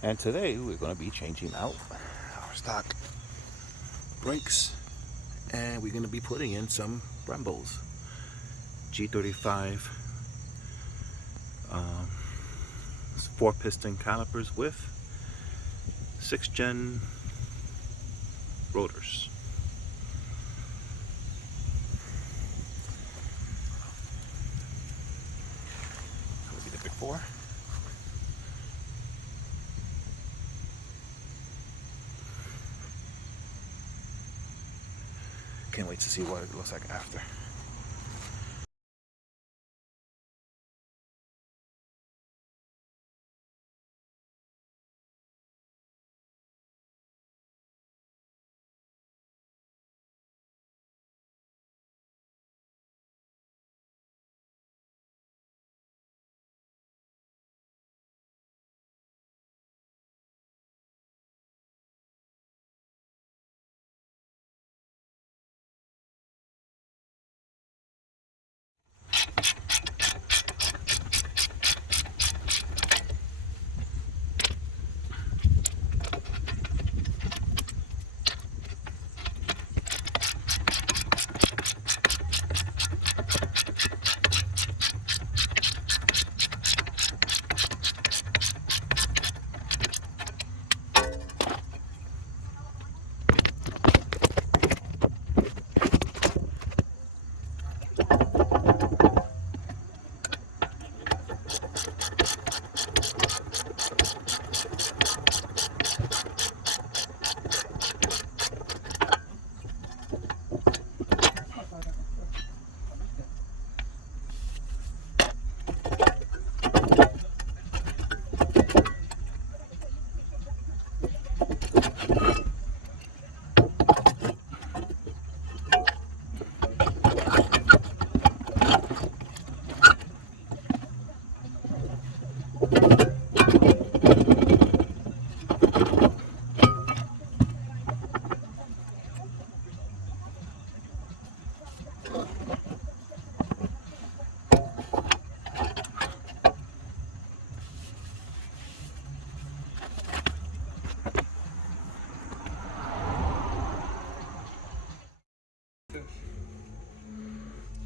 And today we're going to be changing out our stock brakes, and we're going to be putting in some Brembos G35 4-piston calipers with 6th gen rotors. That would be the big 4. Can't wait to see what it looks like after.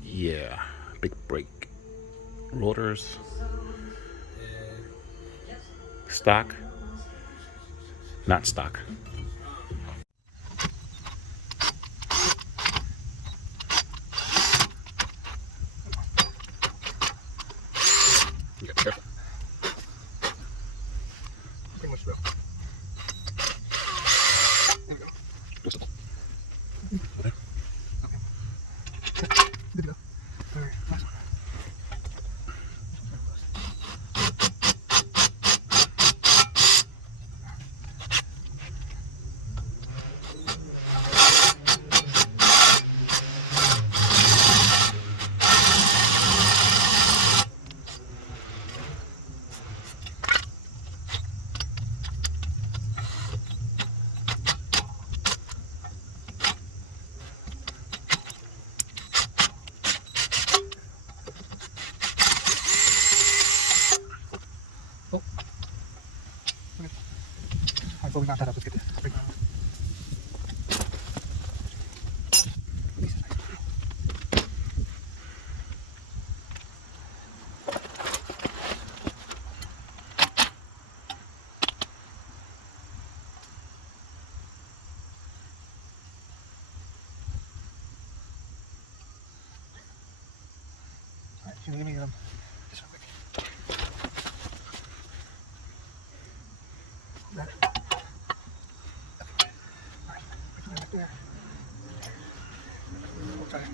Yeah, big brake. Rotors. Stock. Not stock. Yeah, careful. Pretty much real. There we go. Just okay. Okay. Good to go. All right, last one. Oh. Okay. Alright, so we knocked that up. Let's get this. Bring it on. Alright, can you give me just real quick? Got it. Okay. Alright, put that right there. We'll try it.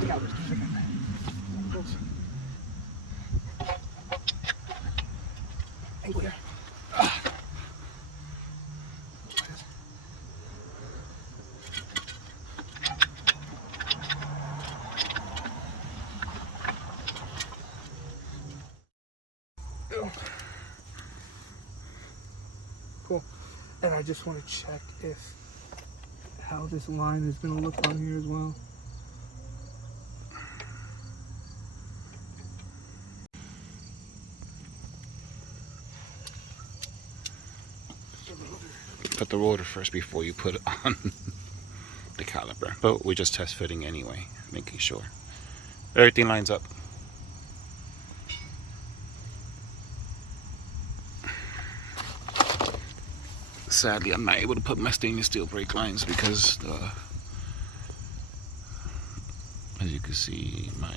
The calipers, just a second. Close. Angle here. Cool. And I just want to check if how this line is going to look on here as well. at the rotor first before you put it on the caliper. But we just test fitting anyway, making sure everything lines up. Sadly, I'm not able to put my stainless steel brake lines because as you can see, my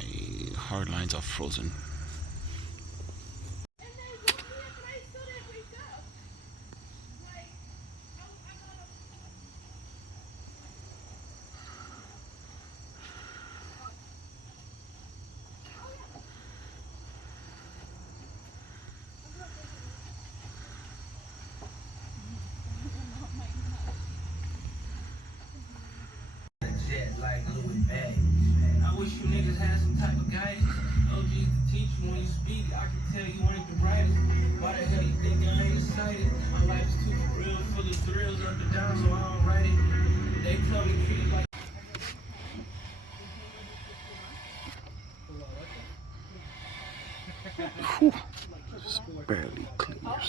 hard lines are frozen. I wish you niggas had some type of guidance. OG's to teach you when you speak. I can tell you ain't the brightest. Why the hell you think I ain't excited? My life's too real, full of thrills up and down, so I don't write it. They tell me treat it like. Whew, just barely clears.